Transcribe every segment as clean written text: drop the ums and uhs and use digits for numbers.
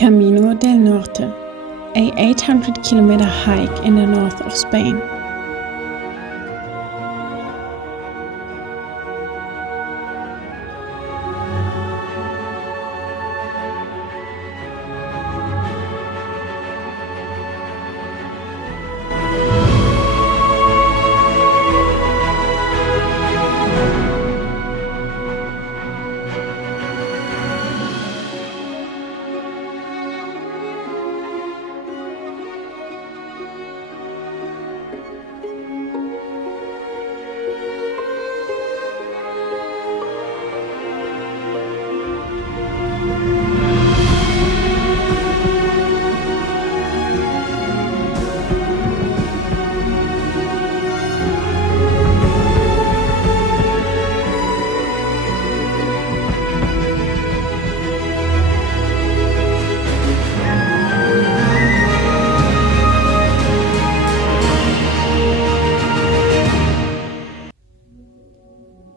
Camino del Norte, a 800-kilometer hike in the north of Spain.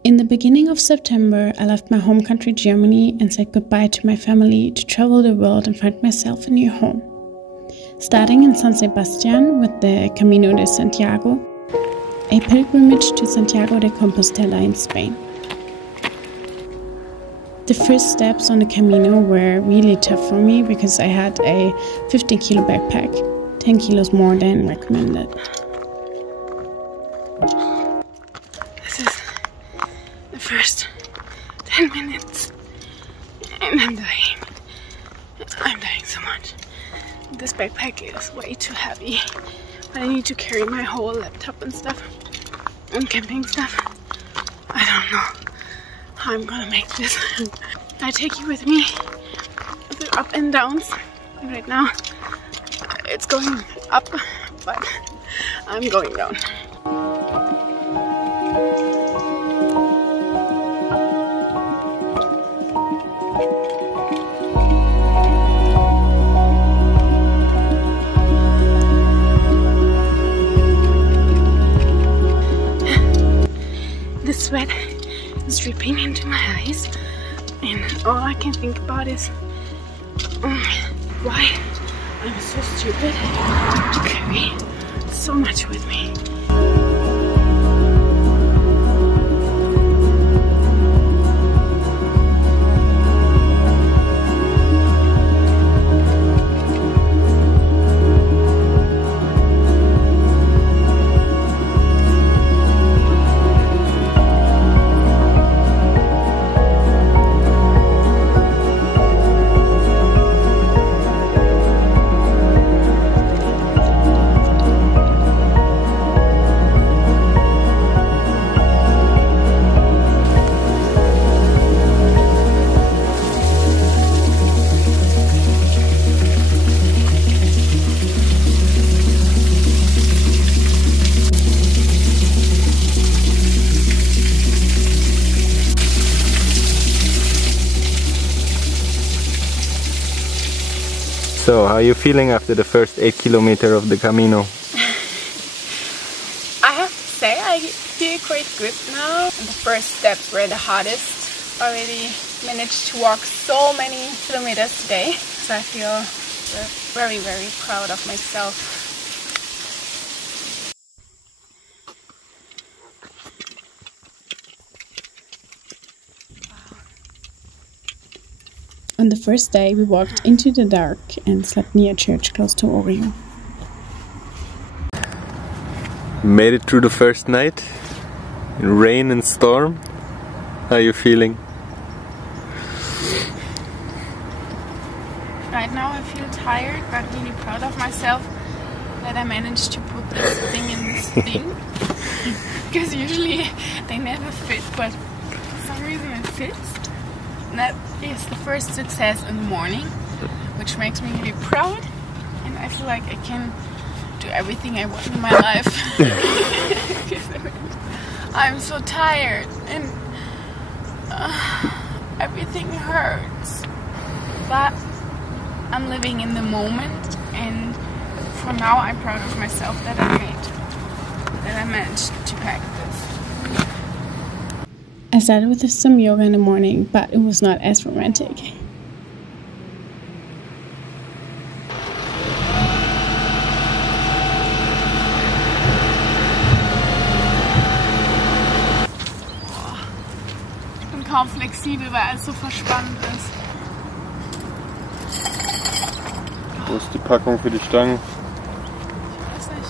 In the beginning of September, I left my home country Germany and said goodbye to my family to travel the world and find myself a new home. Starting in San Sebastian with the Camino de Santiago, a pilgrimage to Santiago de Compostela in Spain. The first steps on the Camino were really tough for me because I had a 50-kilo backpack, 10 kilos more than recommended. First 10 minutes and I'm dying. I'm dying so much. This backpack is way too heavy. I need to carry my whole laptop and stuff and camping stuff. I don't know how I'm gonna make this. I take you with me. The up and downs. Right now it's going up, but I'm going down. The sweat is dripping into my eyes and all I can think about is why I'm so stupid to carry so much with me. So, how are you feeling after the first 8 kilometers of the Camino? I have to say I feel quite good now. And the first steps were the hardest. Already managed to walk so many kilometers today. So I feel very, very proud of myself. On the first day, we walked into the dark and slept near a church close to Oreo. Made it through the first night in rain and storm. How are you feeling? Right now I feel tired but really proud of myself that I managed to put this thing in this thing. Because usually they never fit, but for some reason it fits. And that is the first success in the morning, which makes me really proud, and I feel like I can do everything I want in my life. I'm so tired and everything hurts, but I'm living in the moment, and for now I'm proud of myself that I managed to pack this. I started with some yoga in the morning, but it was not as romantic. kaum flexibel, weil alles so verspannt ist. Wo ist die Packung für die Stangen? Ich weiß nicht.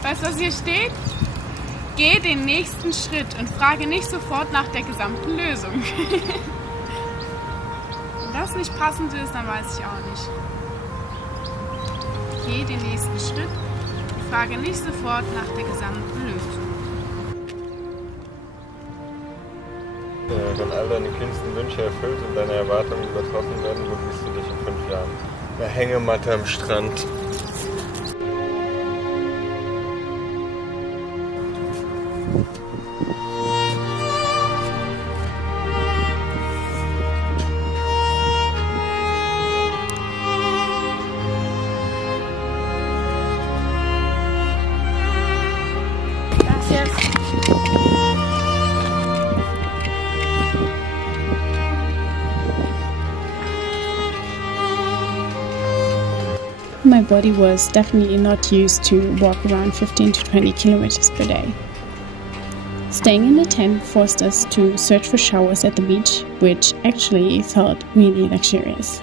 Weißt du, was hier steht? Geh den nächsten Schritt und frage nicht sofort nach der gesamten Lösung. Wenn das nicht passend ist, dann weiß ich auch nicht. Geh den nächsten Schritt und frage nicht sofort nach der gesamten Lösung. Wenn all deine kühnsten Wünsche erfüllt und deine Erwartungen übertroffen werden, wo siehst du dich in 5 Jahren? Eine Hängematte am Strand. My body was definitely not used to walk around 15 to 20 kilometers per day. Staying in the tent forced us to search for showers at the beach, which actually felt really luxurious.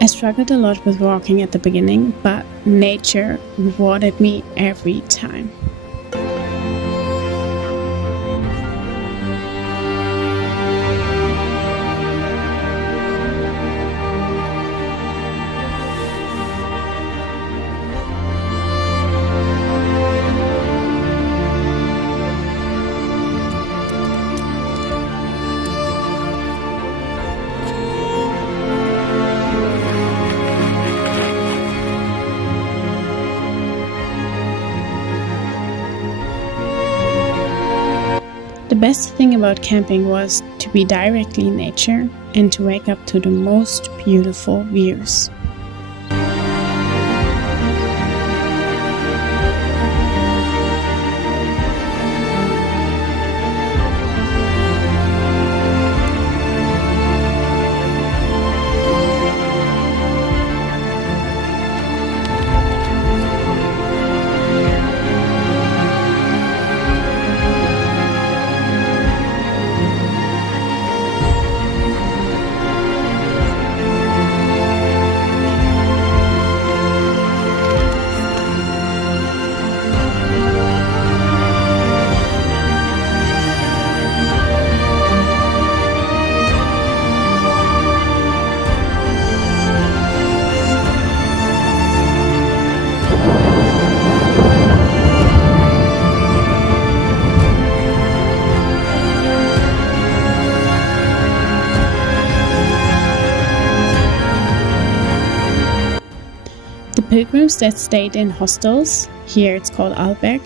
I struggled a lot with walking at the beginning, but nature rewarded me every time. The best thing about camping was to be directly in nature and to wake up to the most beautiful views. Pilgrims that stayed in hostels, here it's called alberg,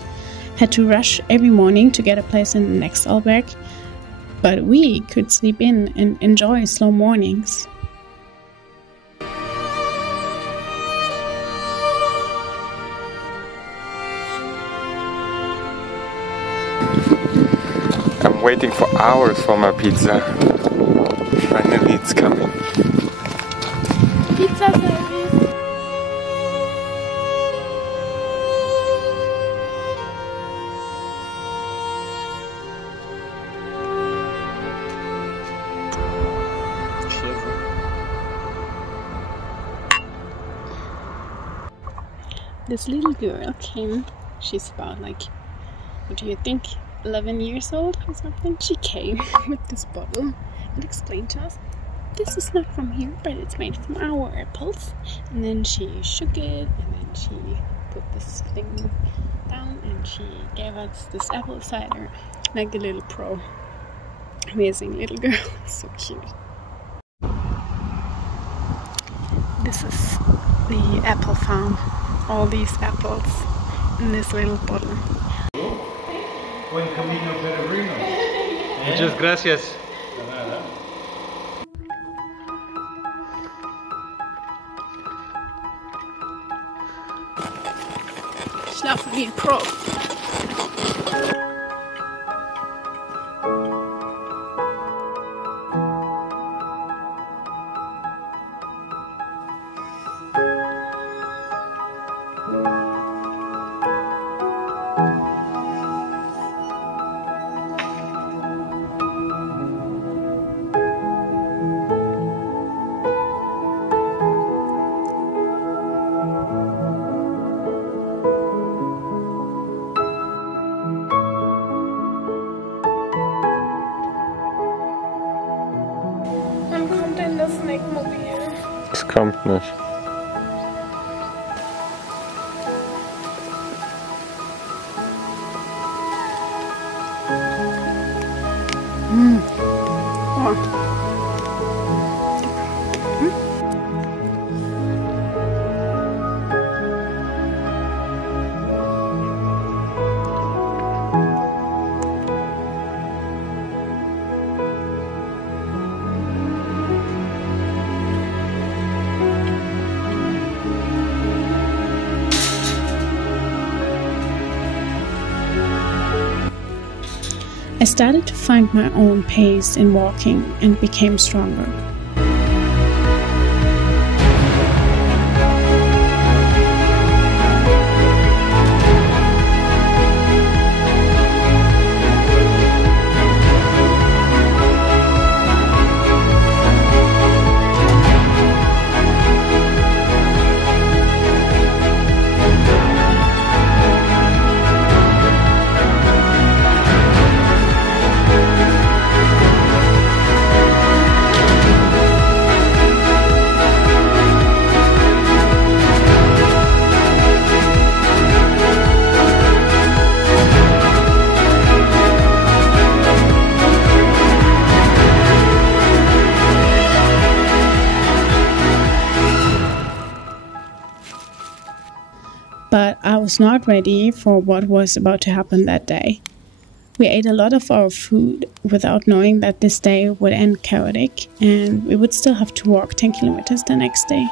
had to rush every morning to get a place in the next alberg, but we could sleep in and enjoy slow mornings. I'm waiting for hours for my pizza. Finally it's coming. Pizza service. This little girl came, she's about like, what do you think, 11 years old or something? She came with this bottle and explained to us, this is not from here, but it's made from our apples. And then she shook it and then she put this thing down, and she gave us this apple cider like a little pro. Amazing little girl, so cute. This is the apple farm. All these apples in this little bottle. Buen camino, peregrino. Muchas gracias. Schlafen wie ein Pro. Es kommt nicht. I started to find my own pace in walking and became stronger. But I was not ready for what was about to happen that day. We ate a lot of our food without knowing that this day would end chaotic and we would still have to walk 10 kilometers the next day.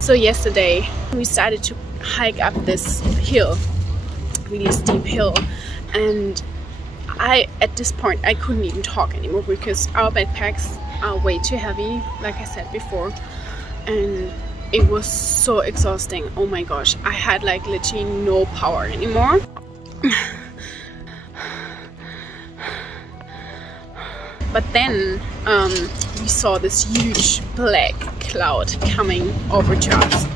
So yesterday we started to hike up this hill, really steep hill, and at this point I couldn't even talk anymore because our backpacks are way too heavy, like I said before, and it was so exhausting. Oh my gosh, I had like literally no power anymore. But then we saw this huge black cloud coming over to us,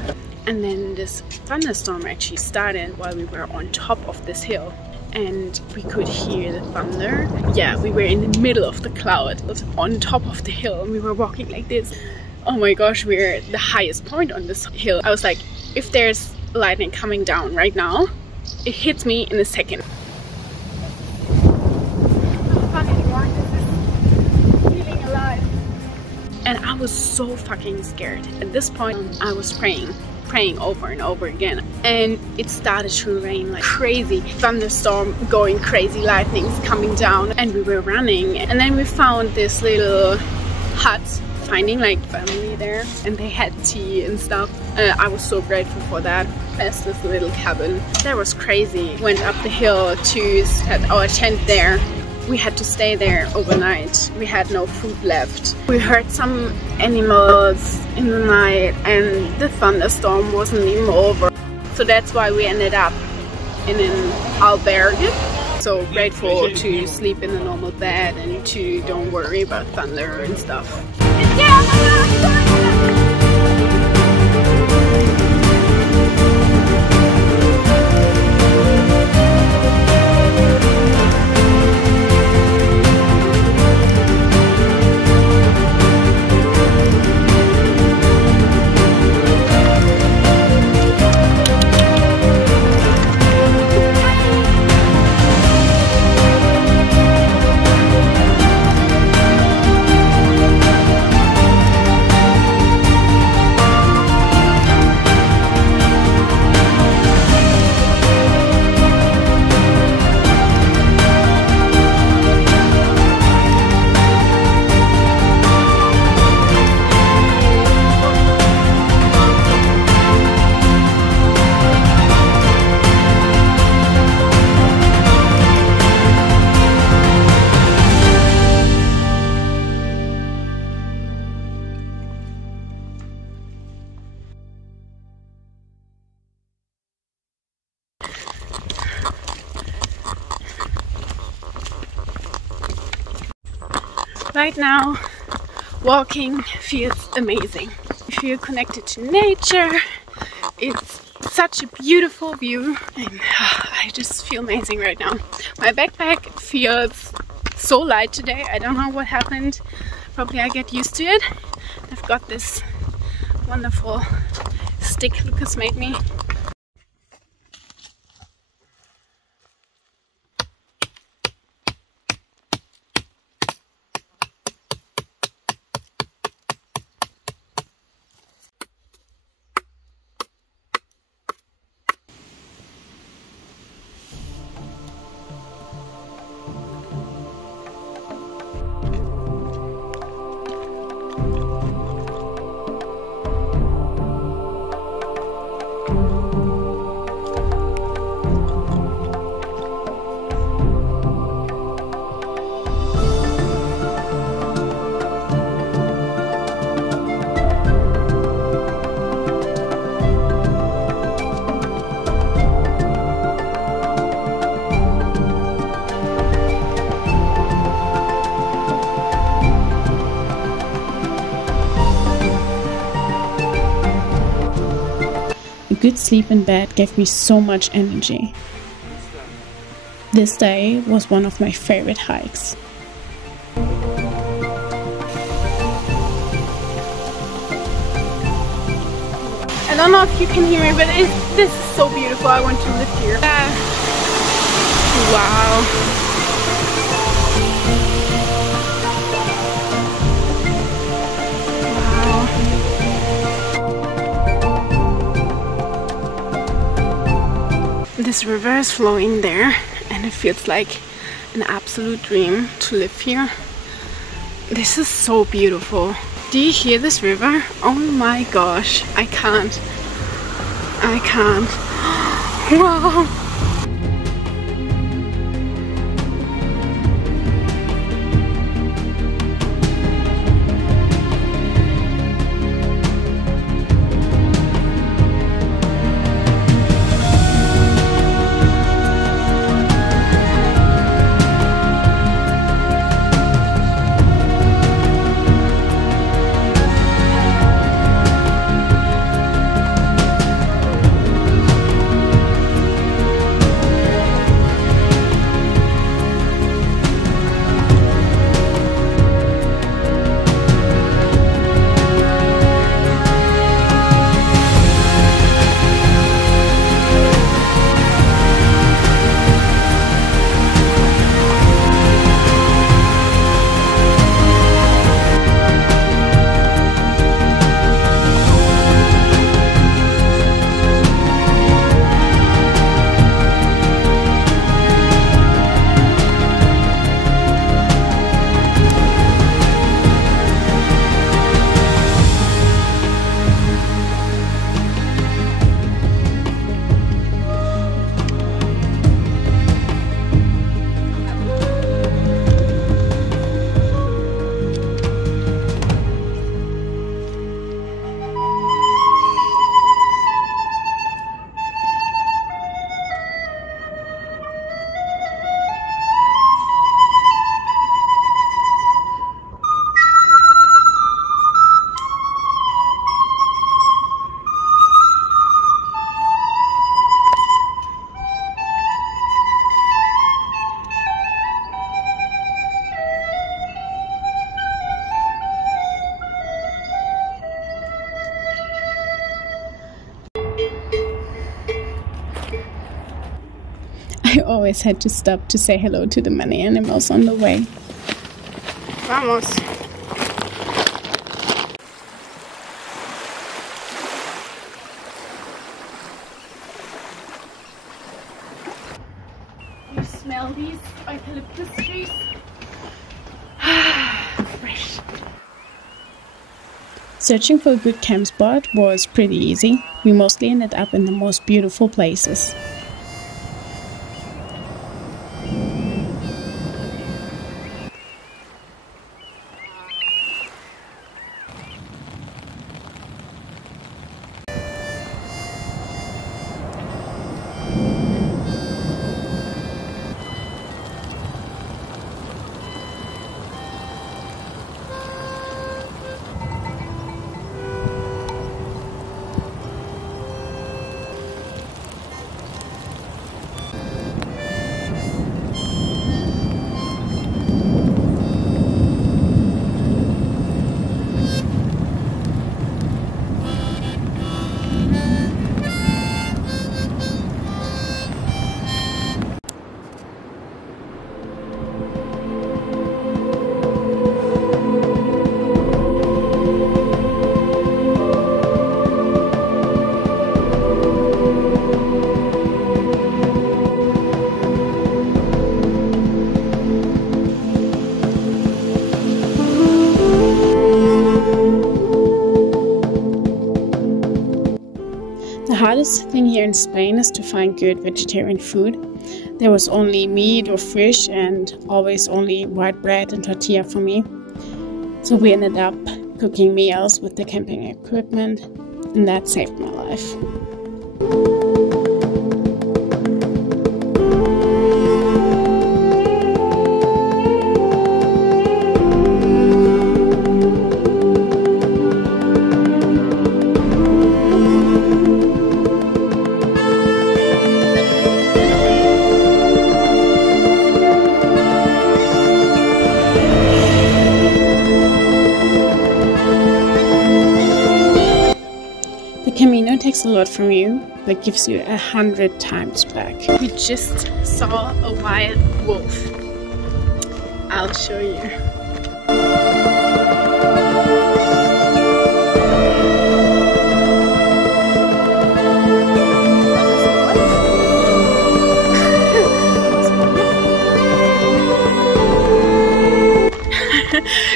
and then this thunderstorm actually started while we were on top of this hill, and we could hear the thunder. Yeah, we were in the middle of the cloud on top of the hill, and we were walking like this. Oh my gosh, we're at the highest point on this hill. I was like, if there's lightning coming down right now, it hits me in a second. And I was so fucking scared. At this point, I was praying over and over again. And it started to rain like crazy. Thunderstorm going crazy, lightning's coming down. And we were running. And then we found this little hut, finding like family there. And they had tea and stuff. I was so grateful for that. There's this little cabin. That was crazy. Went up the hill to set our tent there. We had to stay there overnight. We had no food left. We heard some animals in the night and the thunderstorm wasn't even over. So that's why we ended up in an albergue. So grateful to sleep in a normal bed and to don't worry about thunder and stuff. Right now, walking feels amazing. I feel connected to nature. It's such a beautiful view and I just feel amazing right now. My backpack feels so light today. I don't know what happened. Probably I get used to it. I've got this wonderful stick Lukas made me. Good sleep in bed gave me so much energy. This day was one of my favorite hikes. I don't know if you can hear me, but this is so beautiful. I want to live here. Wow. This river is flowing there and it feels like an absolute dream to live here. This is so beautiful. Do you hear this river? Oh my gosh, I can't. Wow. I always had to stop to say hello to the many animals on the way. Vamos. You smell these eucalyptus trees? Fresh. Searching for a good camp spot was pretty easy. We mostly ended up in the most beautiful places. The hardest thing here in Spain is to find good vegetarian food. There was only meat or fish and always only white bread and tortilla for me. So we ended up cooking meals with the camping equipment, and that saved my life. Camino takes a lot from you, but gives you 100 times back. We just saw a wild wolf. I'll show you.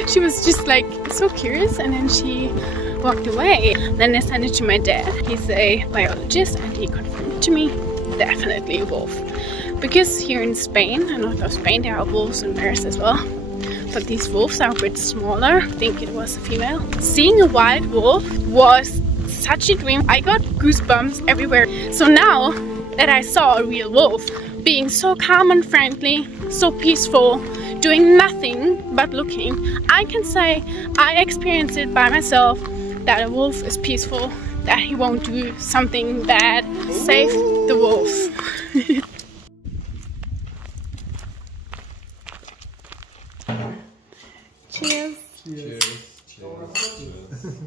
She was just like so curious, and then she walked away. Then I sent it to my dad. He's a biologist and he confirmed it to me. Definitely a wolf. Because here in Spain, and north of Spain, there are wolves and bears as well. But these wolves are a bit smaller. I think it was a female. Seeing a wild wolf was such a dream. I got goosebumps everywhere. So now that I saw a real wolf, being so calm and friendly, so peaceful, doing nothing but looking, I can say I experienced it by myself, that a wolf is peaceful, that he won't do something bad. Save the wolves. Cheers. Cheers. Cheers.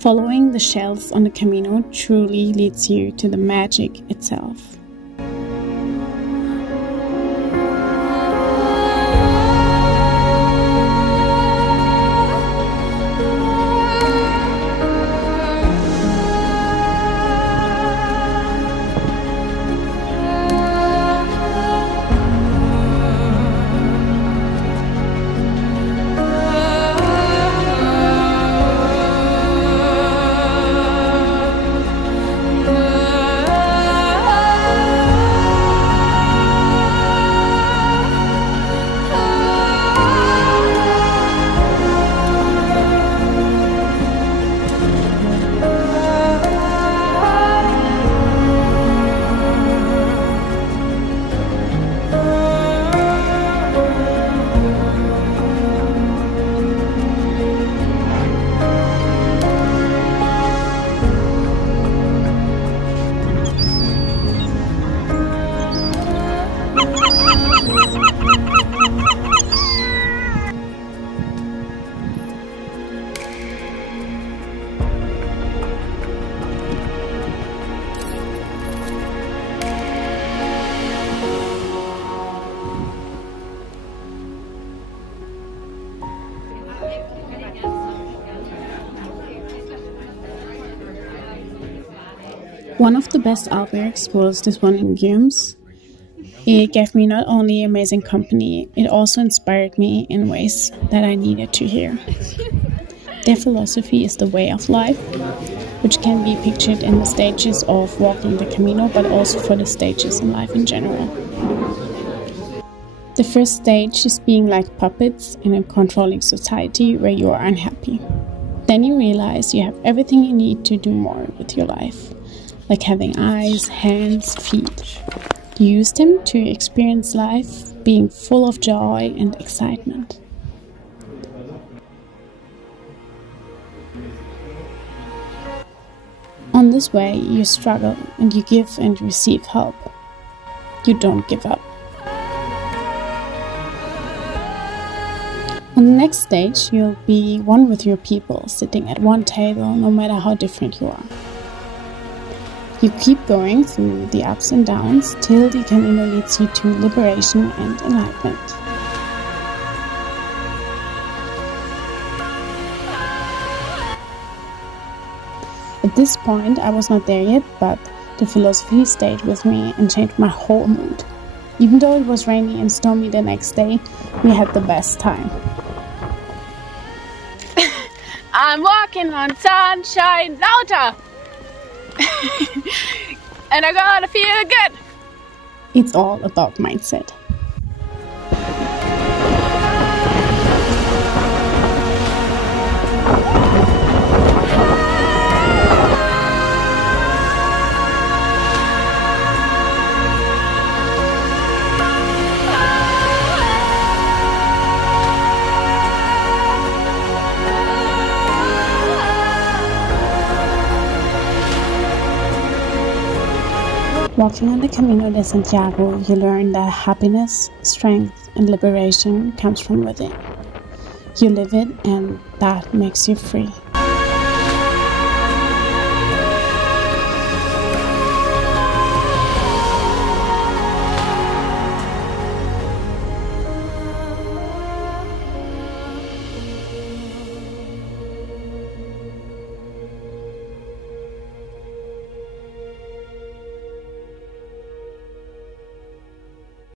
Following the shells on the Camino truly leads you to the magic itself. Thank you. One of the best albergs was this one in Gyms. It gave me not only amazing company, it also inspired me in ways that I needed to hear. Their philosophy is the way of life, which can be pictured in the stages of walking the Camino, but also for the stages in life in general. The first stage is being like puppets in a controlling society where you are unhappy. Then you realize you have everything you need to do more with your life, like having eyes, hands, feet. You use them to experience life being full of joy and excitement. On this way, you struggle and you give and receive help. You don't give up. On the next stage, you'll be one with your people, sitting at one table, no matter how different you are. You keep going through the ups and downs till the Camino leads you to liberation and enlightenment. At this point, I was not there yet, but the philosophy stayed with me and changed my whole mood. Even though it was rainy and stormy the next day, we had the best time. I'm walking on sunshine, lauter! And I gotta feel good! It's all about mindset. Walking on the Camino de Santiago, you learn that happiness, strength, and liberation comes from within. You live it, and that makes you free.